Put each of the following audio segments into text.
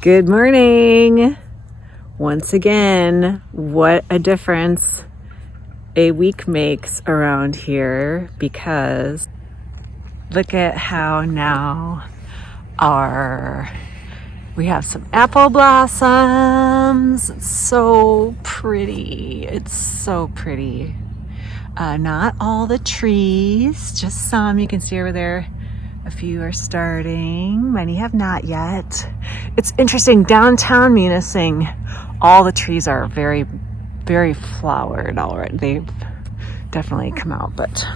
Good morning. Once again, what a difference a week makes around here, because look at how now we have some apple blossoms. It's so pretty. It's so pretty. Not all the trees, just some. You can see over there. A few are starting. Many have not yet. It's interesting. Downtown Munising, all the trees are very, very flowered already. They've definitely come out, but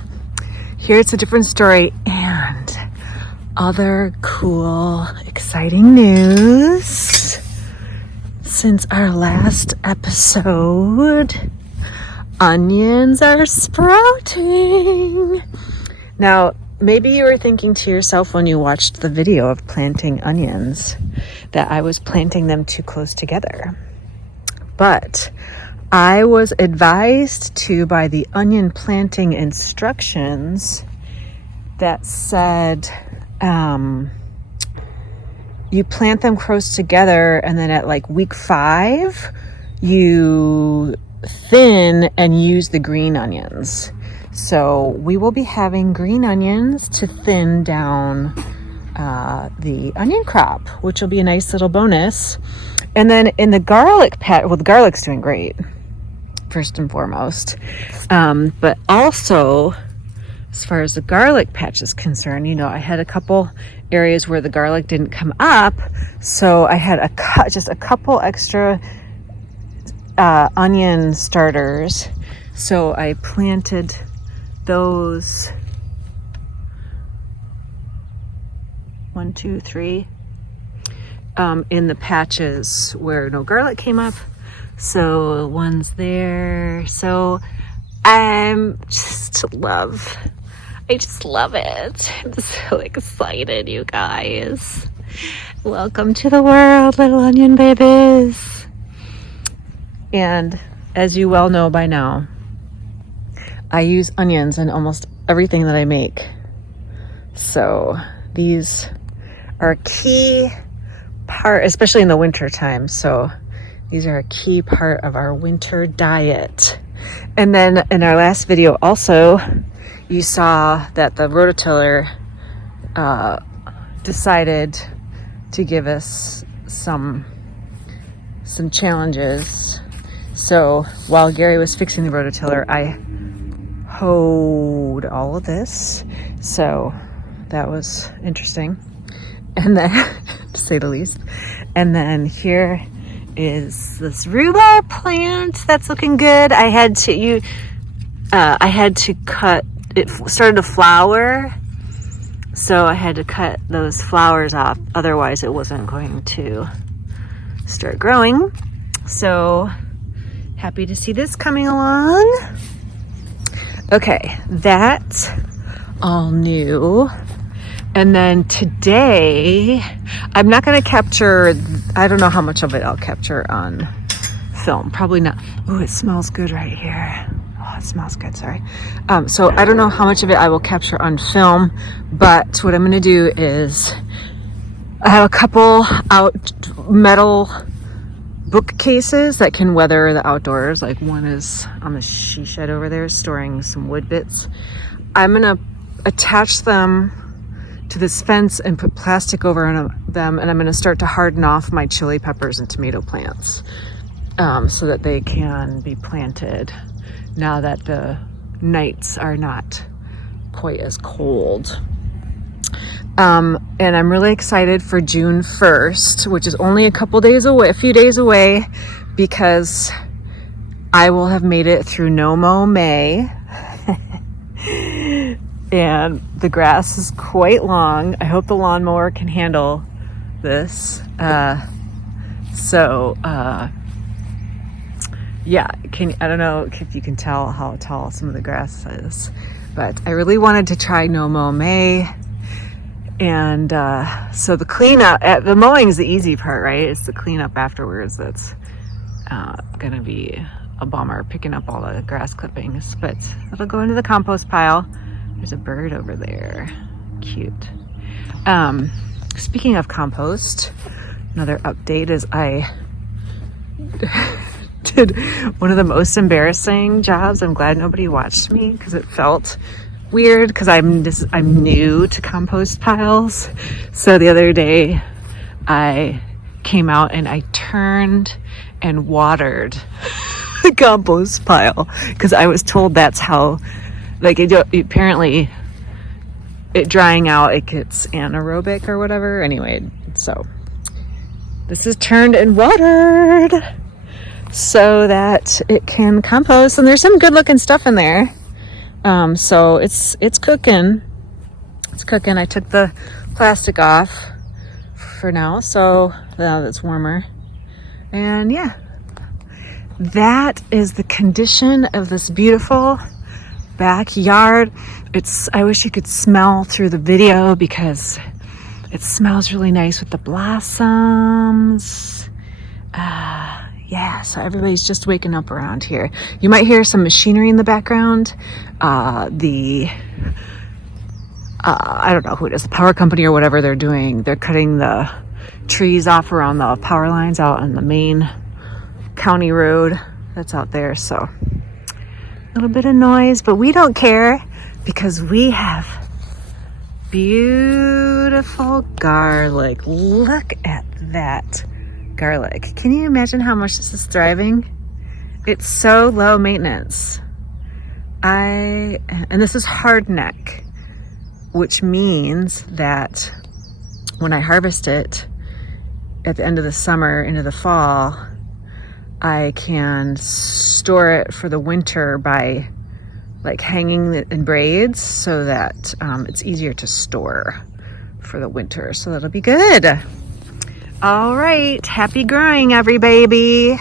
here it's a different story. And other cool, exciting news since our last episode, onions are sprouting. Now, maybe you were thinking to yourself when you watched the video of planting onions that I was planting them too close together. But I was advised to by the onion planting instructions that said you plant them close together, and then at like week 5, you thin and use the green onions. So we will be having green onions to thin down the onion crop, which will be a nice little bonus. And then in the garlic patch, well, the garlic's doing great, first and foremost. But also, as far as the garlic patch is concerned, I had a couple areas where the garlic didn't come up. So I had just a couple extra onion starters. So I planted those 1, 2, 3 in the patches where no garlic came up. So one's there. So I just love it. I'm so excited, you guys. Welcome to the world, little onion babies. And as you well know by now, I use onions in almost everything that I make. So these are a key part, especially in the winter time. So these are a key part of our winter diet. And then in our last video also, you saw that the rototiller decided to give us some challenges. So while Gary was fixing the rototiller, I hoed all of this, so that was interesting, and then to say the least. And then here is this rhubarb plant that's looking good. I had to cut it. Started to flower, so I had to cut those flowers off, otherwise it wasn't going to start growing. So happy to see this coming along. Okay, that's all new. And then today, I'm not going to capture, I don't know how much of it I'll capture on film. Probably not. Oh, it smells good right here. Oh, it smells good, sorry. So I don't know how much of it I will capture on film, but what I'm going to do is I have a couple metal bookcases that can weather the outdoors. Like one is on the she shed over there storing some wood bits. I'm gonna attach them to this fence and put plastic over them, and I'm gonna start to harden off my chili peppers and tomato plants so that they can be planted now that the nights are not quite as cold. And I'm really excited for June 1st, which is only a few days away, because I will have made it through no mow May. And the grass is quite long. I hope the lawnmower can handle this. Yeah, I don't know if you can tell how tall some of the grass is, but I really wanted to try no mow May. And so the cleanup, the mowing is the easy part, right? It's the cleanup afterwards that's gonna be a bummer, picking up all the grass clippings, but it'll go into the compost pile. There's a bird over there, cute. Speaking of compost, Another update is I did one of the most embarrassing jobs. I'm glad nobody watched me because it felt weird because I'm new to compost piles. So the other day I came out and I turned and watered the compost pile because I was told that's how, like, apparently it drying out, it gets anaerobic or whatever. Anyway, so this is turned and watered so that it can compost, and there's some good looking stuff in there. So it's cooking. It's cooking. I took the plastic off for now, so now that's warmer. And yeah, that is the condition of this beautiful backyard. I wish you could smell through the video because it smells really nice with the blossoms. Yeah, so everybody's just waking up around here. You might hear some machinery in the background. I don't know who it is, the power company or whatever they're doing. They're cutting the trees off around the power lines out on the main county road that's out there. So a little bit of noise, but we don't care because we have beautiful garlic. Look at that garlic. Can you imagine how much this is thriving? It's so low maintenance. And this is hardneck, which means that when I harvest it at the end of the summer into the fall, I can store it for the winter by like hanging it in braids so that it's easier to store for the winter. So that'll be good. All right, happy growing, every baby.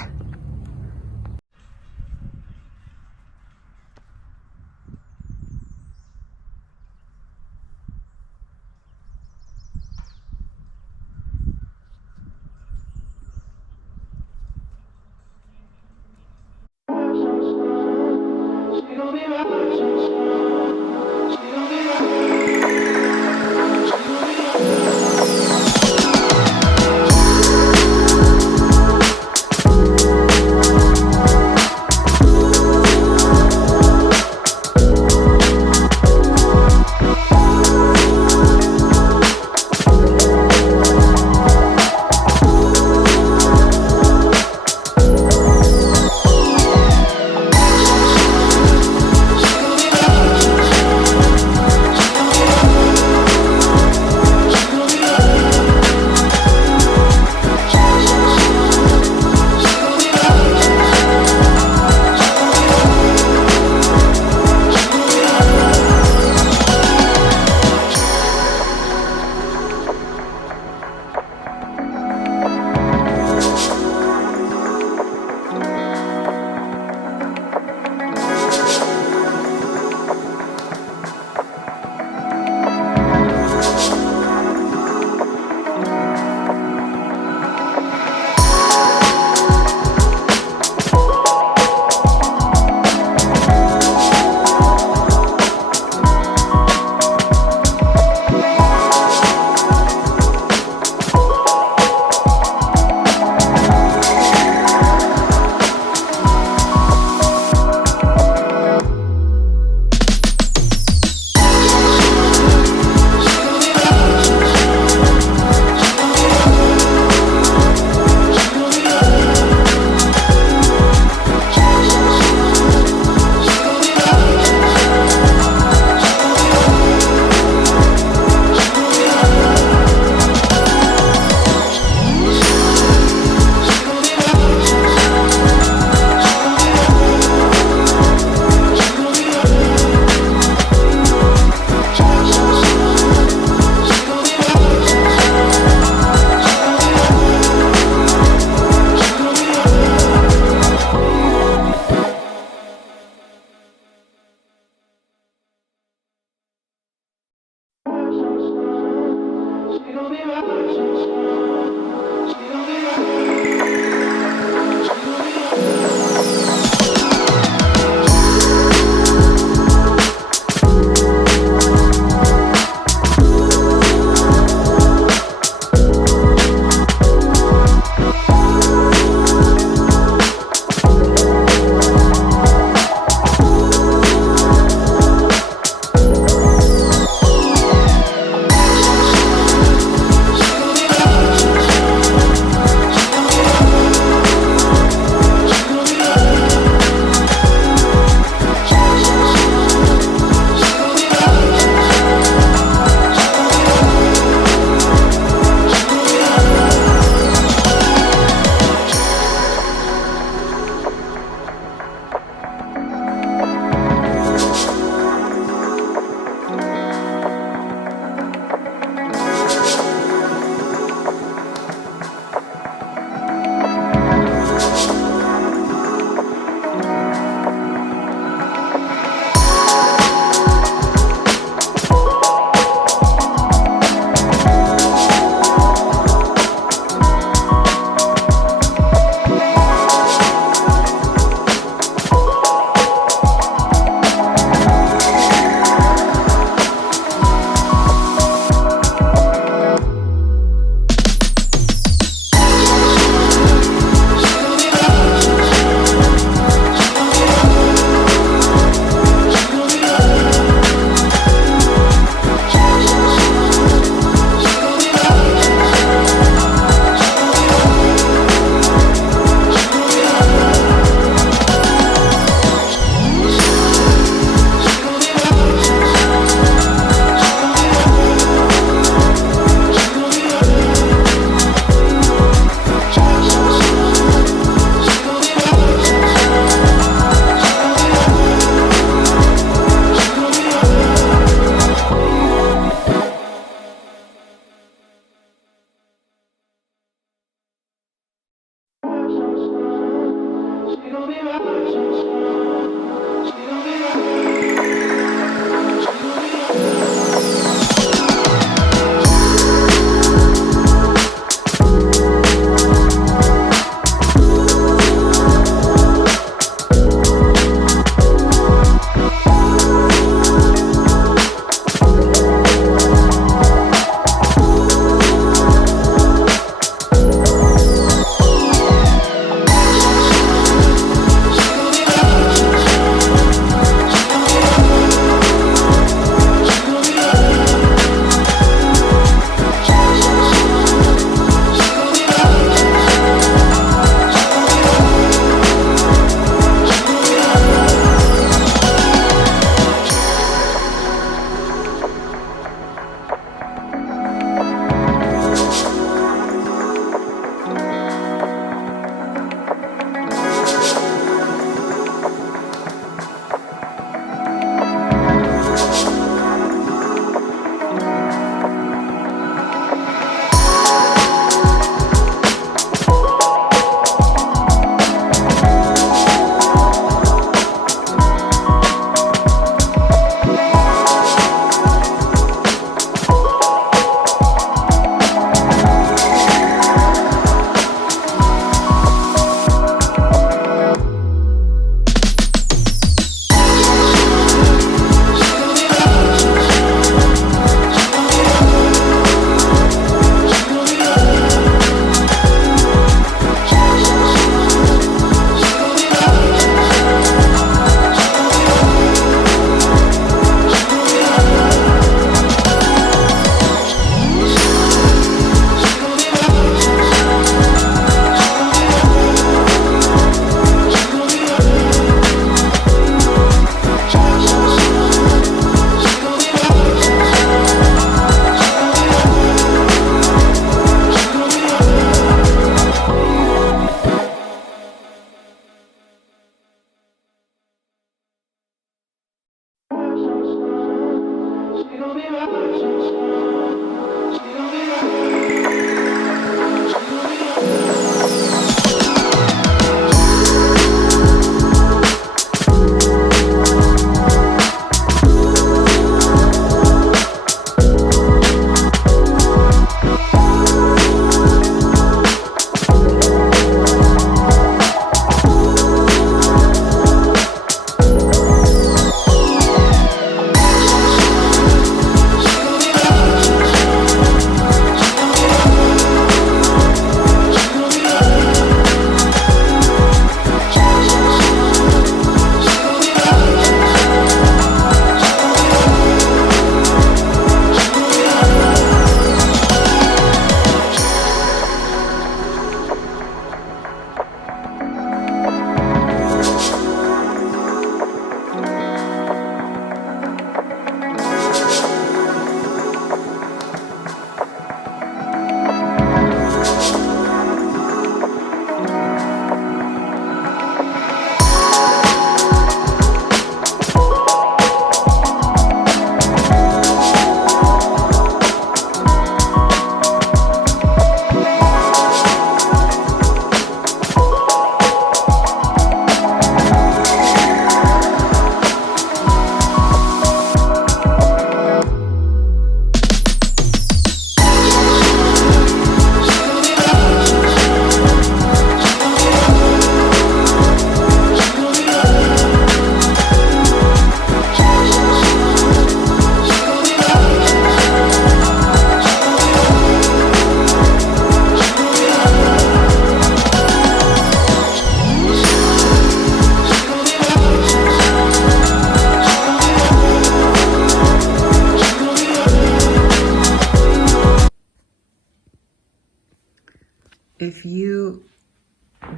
if you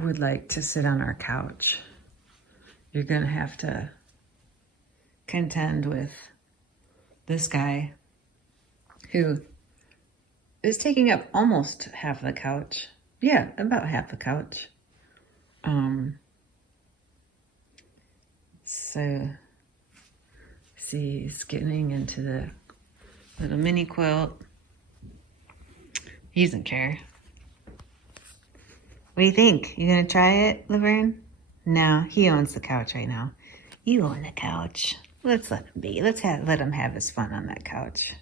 would like to sit on our couch, you're gonna have to contend with this guy who is taking up almost half the couch. Yeah, about half the couch. So, see, he's getting into the little mini quilt. He doesn't care. What do you think? You gonna try it, Laverne? No, he owns the couch right now. You own the couch. Let's let him be. Let him have his fun on that couch.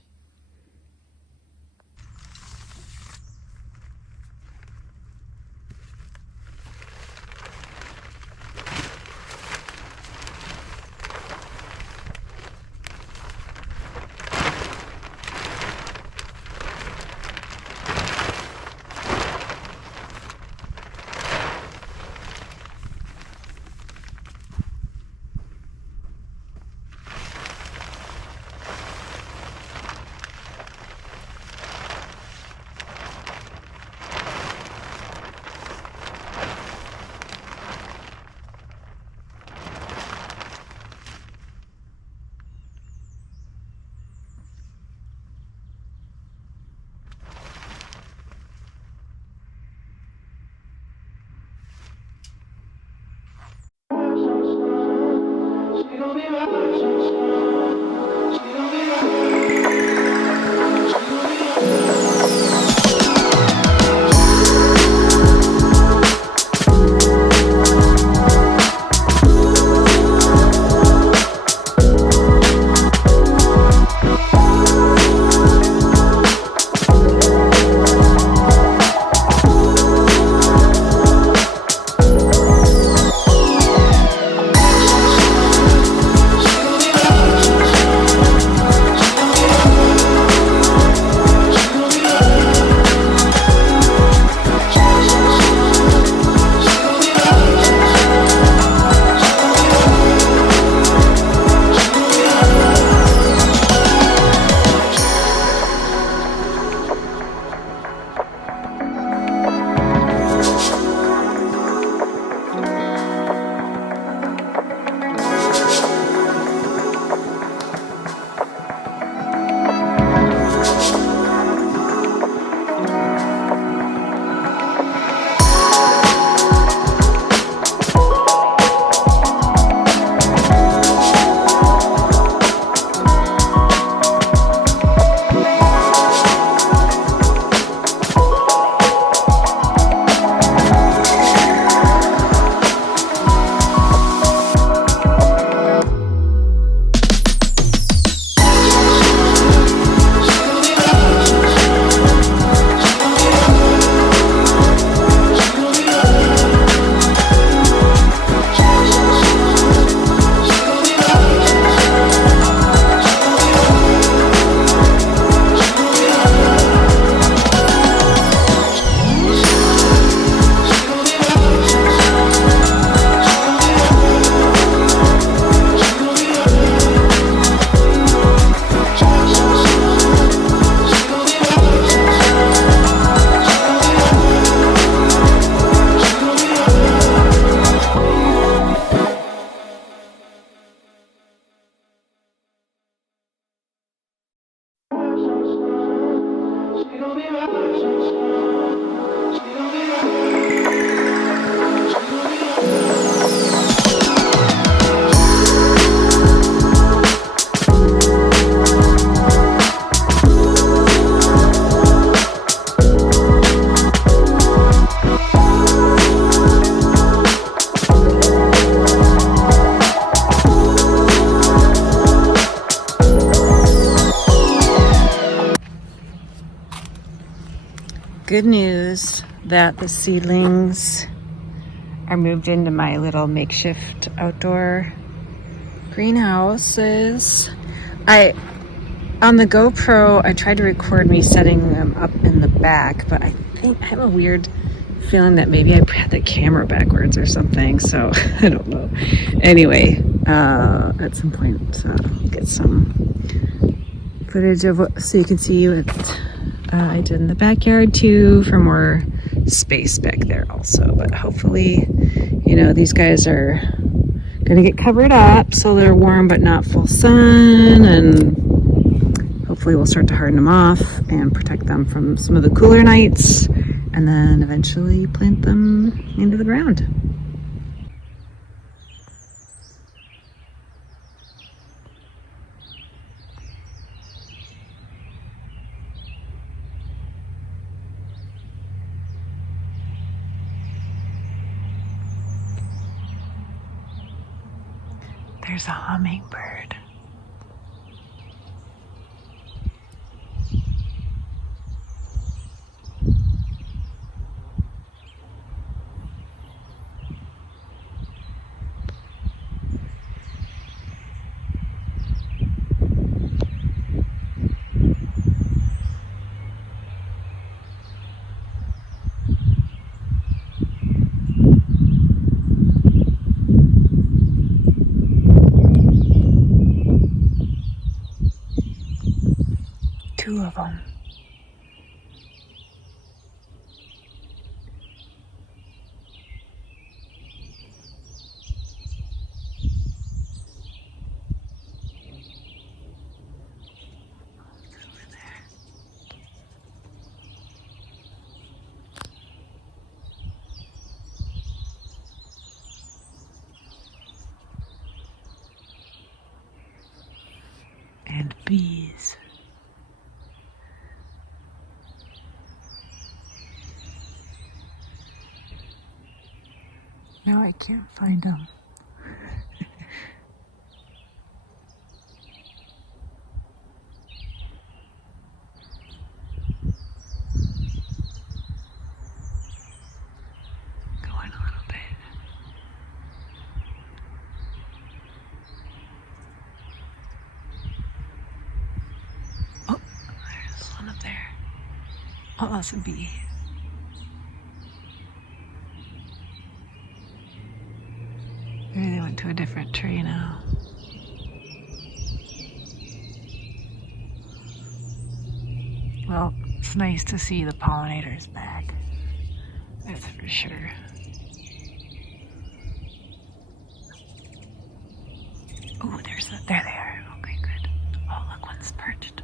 Good news that the seedlings are moved into my little makeshift outdoor greenhouses. On the GoPro, I tried to record me setting them up in the back, but I think I have a weird feeling that maybe I had the camera backwards or something, so I don't know. Anyway, at some point, I'll get some footage of what, so you can see what I did in the backyard too, for more space back there also. But hopefully, you know, these guys are gonna get covered up so they're warm but not full sun, and hopefully we'll start to harden them off and protect them from some of the cooler nights, and then eventually plant them into the ground. There's a hummingbird. Two of them. And bees. No, I can't find them. Going a little bit. Oh, there's one up there. Oh, that's a bee. Maybe they went to a different tree now. Well, it's nice to see the pollinators back. That's for sure. Oh, there they are. Okay, good. Oh, look, one's perched.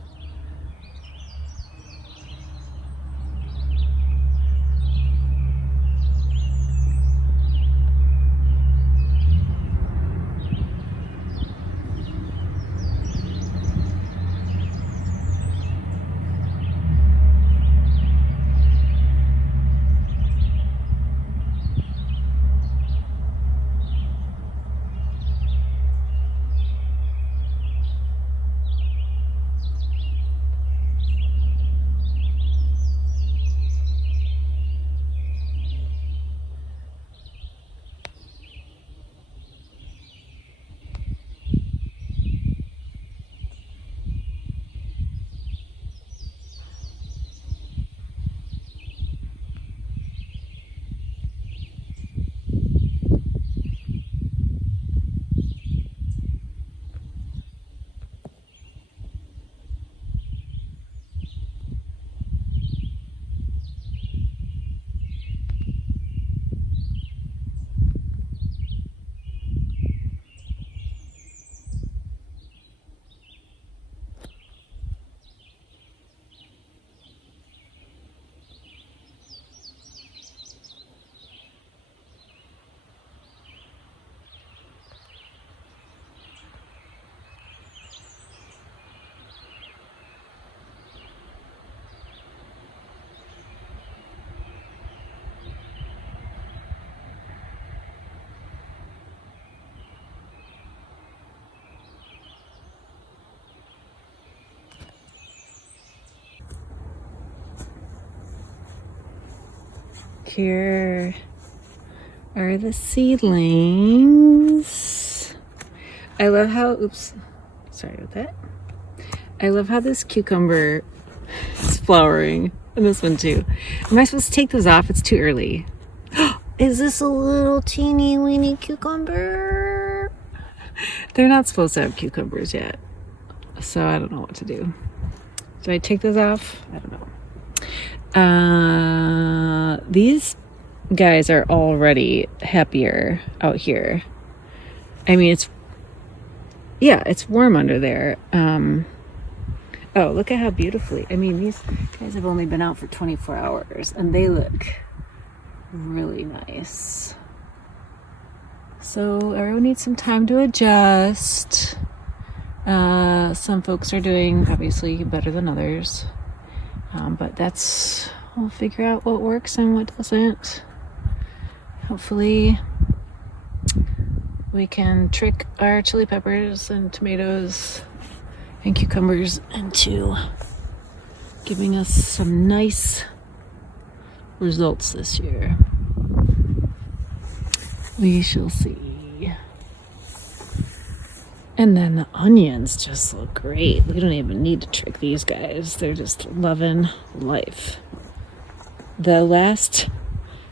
Here are the seedlings. I love how, oops, sorry about that. I love how this cucumber is flowering, and this one too. Am I supposed to take those off? It's too early. Is this a little teeny weeny cucumber? They're not supposed to have cucumbers yet, so I don't know what to do. Do I take those off? I don't know. These guys are already happier out here. I mean, it's warm under there. Oh, look at how beautifully. I mean, these guys have only been out for 24 hours and they look really nice. So everyone needs some time to adjust. Some folks are doing obviously better than others. But we'll figure out what works and what doesn't. Hopefully we can trick our chili peppers and tomatoes and cucumbers into giving us some nice results this year. We shall see. And then the onions just look great. We don't even need to trick these guys. They're just loving life.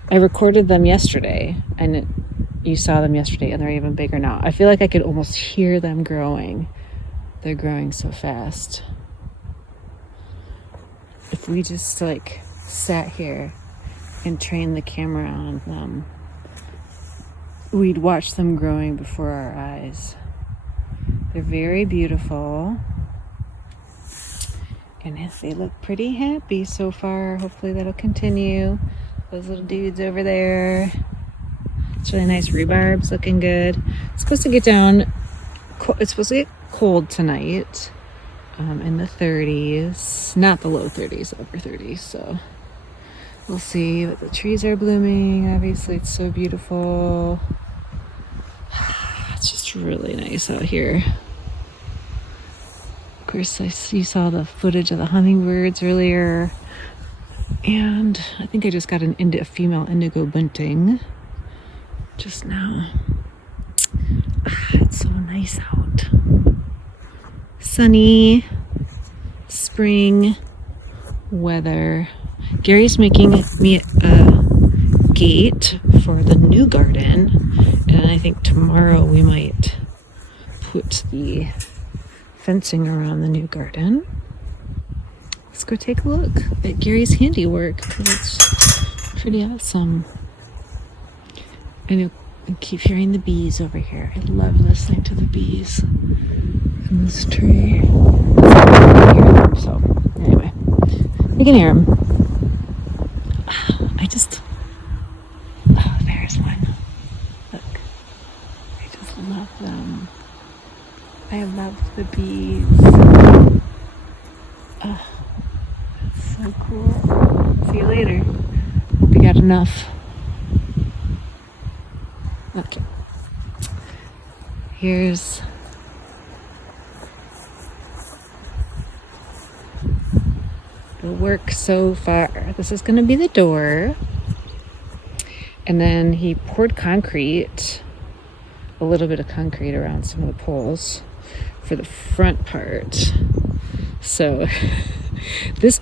I recorded them yesterday, and you saw them yesterday, and they're even bigger now. I feel like I could almost hear them growing. They're growing so fast. If we just sat here and trained the camera on them, we'd watch them growing before our eyes. They're very beautiful. And they look pretty happy so far. Hopefully that'll continue. Those little dudes over there. It's really nice. Rhubarb's looking good. It's supposed to get cold tonight. In the 30s. Not the low 30s, upper 30s. So we'll see. But the trees are blooming. Obviously it's so beautiful. It's just really nice out here. Of course, you saw the footage of the hummingbirds earlier. And I think I just got a female indigo bunting just now. It's so nice out. Sunny, spring weather. Gary's making me a gate for the new garden. And I think tomorrow we might put the fencing around the new garden. Let's go take a look at Gary's handiwork because it's pretty awesome. I keep hearing the bees over here. I love listening to the bees in this tree. So anyway, you can hear them. There's one. Look, I just love them. I love the bees. That's so cool. See you later. Hope you got enough. Okay. Here's the work so far. This is going to be the door. And then he poured concrete, a little bit of concrete around some of the poles for the front part. So the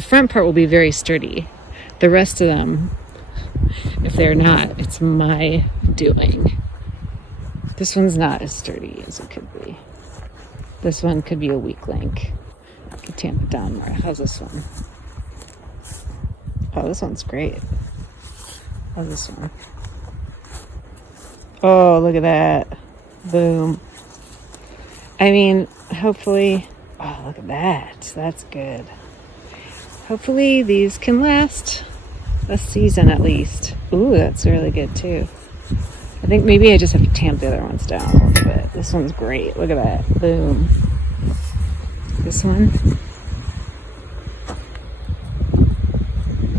front part will be very sturdy. The rest of them, if they're not, it's my doing. This one's not as sturdy as it could be. This one could be a weak link. I could tamp it down more. How's this one? Oh, this one's great. How's this one? Oh, look at that. Boom. I mean, hopefully... Oh, look at that. That's good. Hopefully these can last a season at least. Ooh, that's really good too. I think maybe I just have to tamp the other ones down a little bit. This one's great. Look at that. Boom. This one.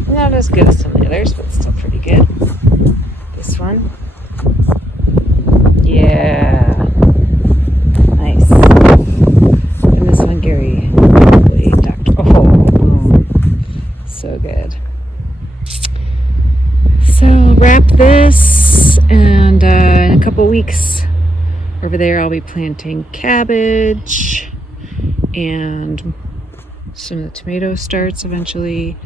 Not as good as some of the others, but still pretty good. This one. Yeah. Nice. And this one, Gary. Boom. So good. So I'll wrap this, and in a couple weeks over there I'll be planting cabbage and some of the tomato starts eventually,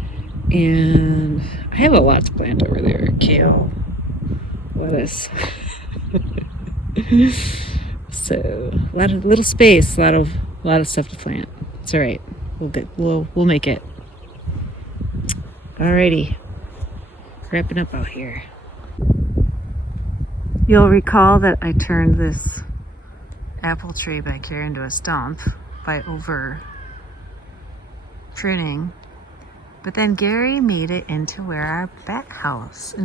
and I have a lot to plant over there. Kale, lettuce. So a lot of little space, a lot of stuff to plant. It's all right. We'll make it. Alrighty, wrapping up out here. You'll recall that I turned this apple tree back here into a stump by over pruning, but then Gary made it into our bat house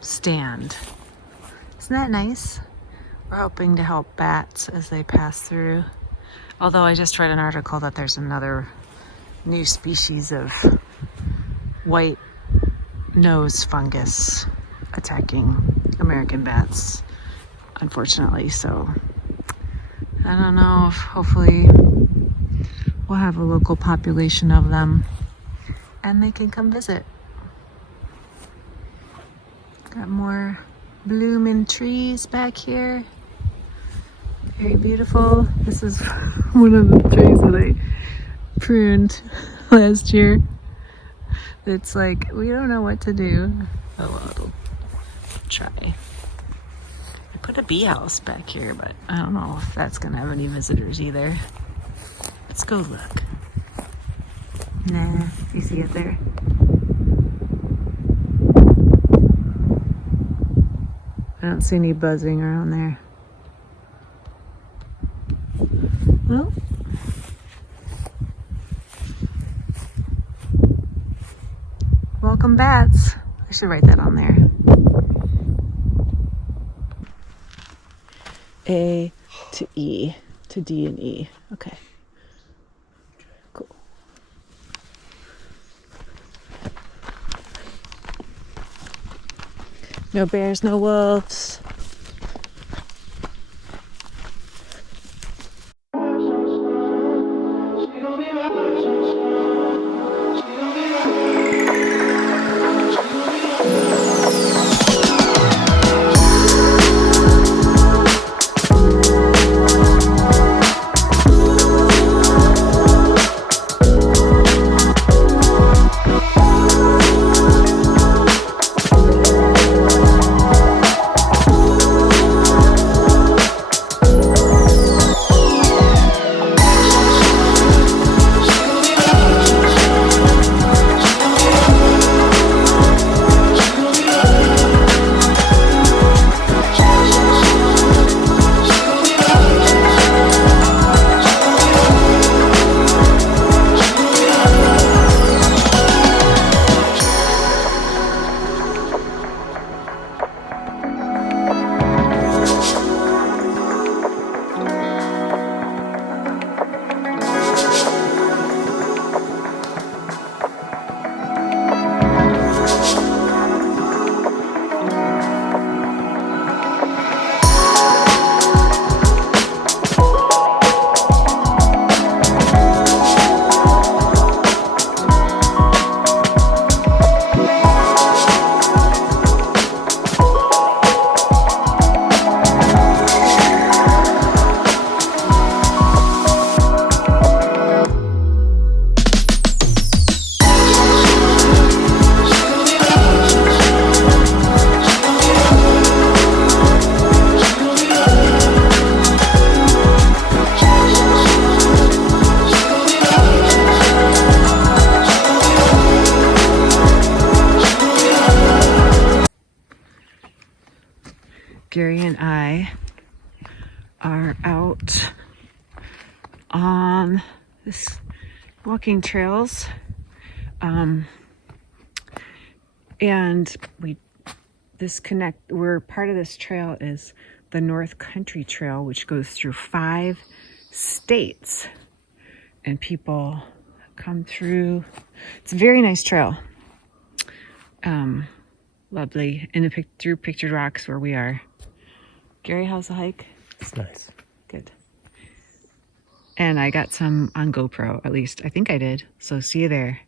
stand. Isn't that nice? We're hoping to help bats as they pass through. Although I just read an article that there's another new species of white nose fungus attacking American bats, unfortunately. So I don't know if hopefully we'll have a local population of them and they can come visit. Got more blooming trees back here. Very beautiful. This is one of the trees that I pruned last year. It's like, we don't know what to do. Oh, well, it'll try. I put a bee house back here, but I don't know if that's gonna have any visitors either. Let's go look. Nah, you see it there? I don't see any buzzing around there. Well, welcome bats. I should write that on there. A to E to D and E. Okay. Cool. No bears, no wolves. Gary and I are out on this walking trails, and we're part of this trail is the North Country Trail, which goes through 5 states, and people come through. It's a very nice trail. Lovely. And through Pictured Rocks where we are. Gary, how's the hike? It's nice. Good. And I got some on GoPro, at least. I think I did. So see you there.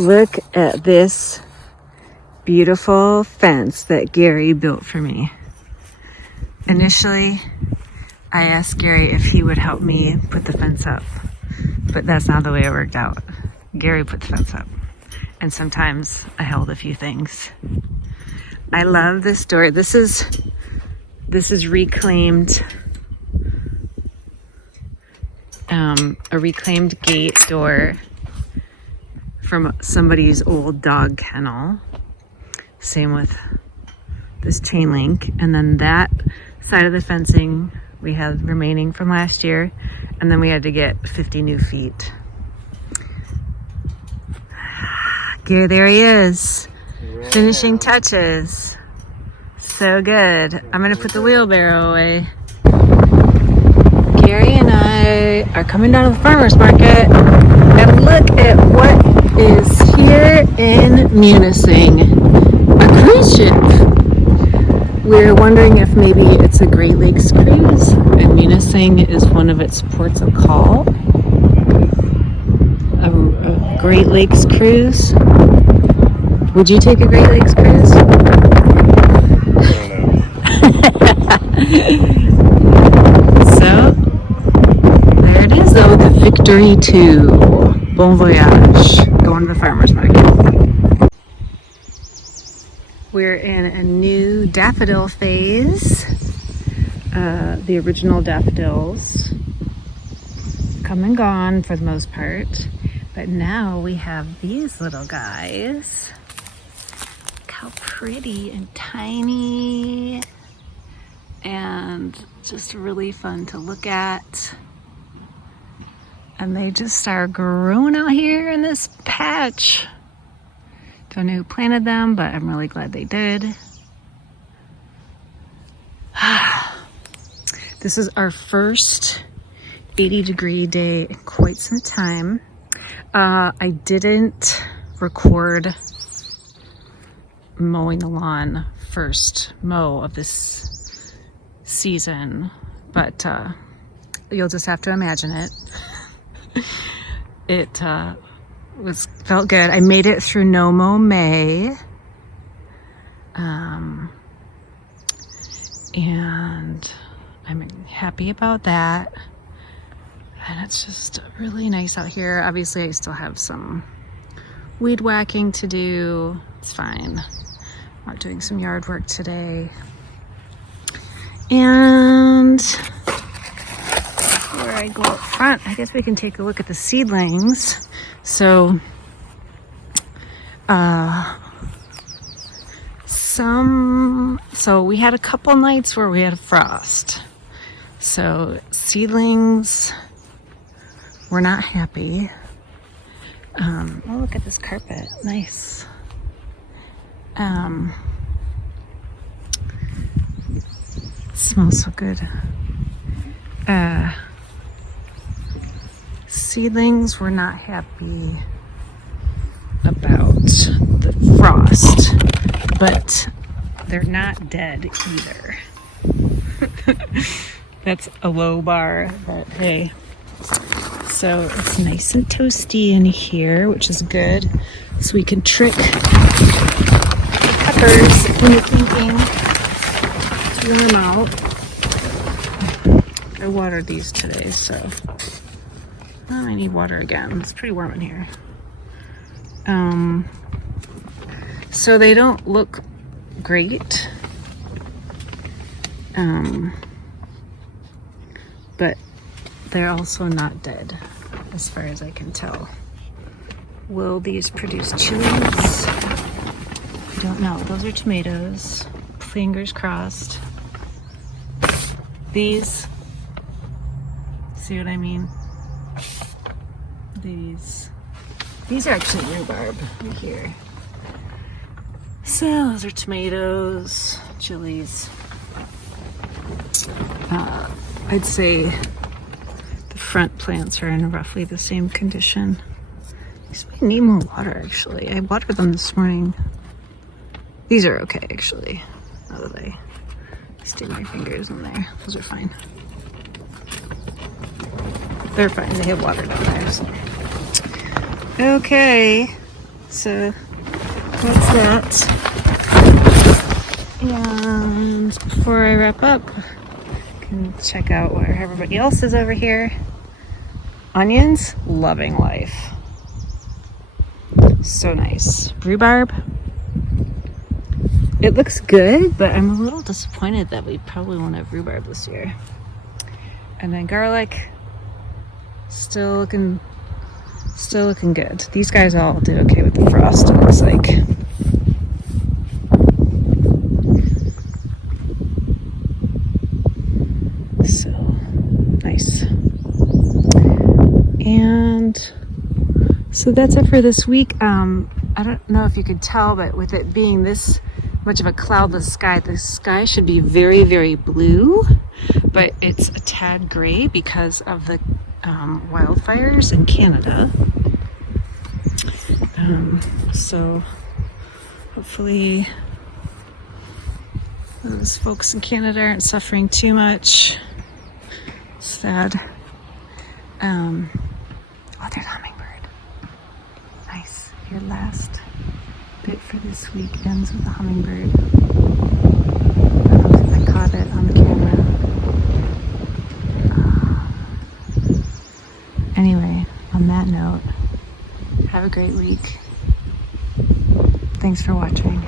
Look at this beautiful fence that Gary built for me. Initially, I asked Gary if he would help me put the fence up, but that's not the way it worked out. Gary put the fence up, and sometimes I held a few things. I love this door. This is reclaimed, a reclaimed gate door from somebody's old dog kennel. Same with this chain link, and then that side of the fencing we had remaining from last year, and then we had to get 50 new feet. There he is. Wow. Finishing touches. So good. I'm gonna put the wheelbarrow away. Gary and I are coming down to the farmer's market, and look at what is here in Munising. A cruise ship. We're wondering if maybe it's a Great Lakes cruise, and Munising is one of its ports of call. A Great Lakes cruise. Would you take a Great Lakes cruise? I don't know. So, there it is though, the Victory 2. Bon voyage. Going to the farmer's market. We're in a new daffodil phase. The original daffodils come and gone for the most part. But now we have these little guys. Look how pretty and tiny. And just really fun to look at. And they just are growing out here in this patch. Don't know who planted them, but I'm really glad they did. This is our first 80-degree day in quite some time. I didn't record mowing the lawn first mow of this season, but you'll just have to imagine it. It felt good. I made it through no mow May, and I'm happy about that. And it's just really nice out here. Obviously, I still have some weed whacking to do. It's fine. I'm doing some yard work today. And before I go up front, I guess we can take a look at the seedlings. So, so we had a couple nights where we had a frost. So seedlings were not happy. Oh, look at this carpet. Nice. It smells so good. Seedlings were not happy about the frost, but they're not dead either. That's a low bar, but hey. So it's nice and toasty in here, which is good. So we can trick the peppers into thinking to bring them out. I watered these today, so I need water again. It's pretty warm in here. So they don't look great. But they're also not dead, as far as I can tell. Will these produce chilies? I don't know. Those are tomatoes. Fingers crossed. These, see what I mean? These are actually rhubarb right here. So those are tomatoes, chilies. I'd say the front plants are in roughly the same condition. These might need more water, actually. I watered them this morning. These are okay, actually. Now that I stick my fingers in there, those are fine. They're fine. They have water down there. So. Okay, So that's that. And before I wrap up, I can check out where everybody else is over here. Onions, loving life. So nice. Rhubarb. It looks good, but I'm a little disappointed that we probably won't have rhubarb this year. And then garlic, still looking good. These guys all did okay with the frost, it looks like. So nice. And so that's it for this week. I don't know if you could tell, but with it being this much of a cloudless sky, the sky should be very, very blue, but it's a tad gray because of the wildfires in Canada. So hopefully those folks in Canada aren't suffering too much. Sad. Oh, there's a hummingbird. Nice. Your last bit for this week ends with a hummingbird. I don't think I caught it on the camera. Anyway, on that note, have a great week. Thanks for watching.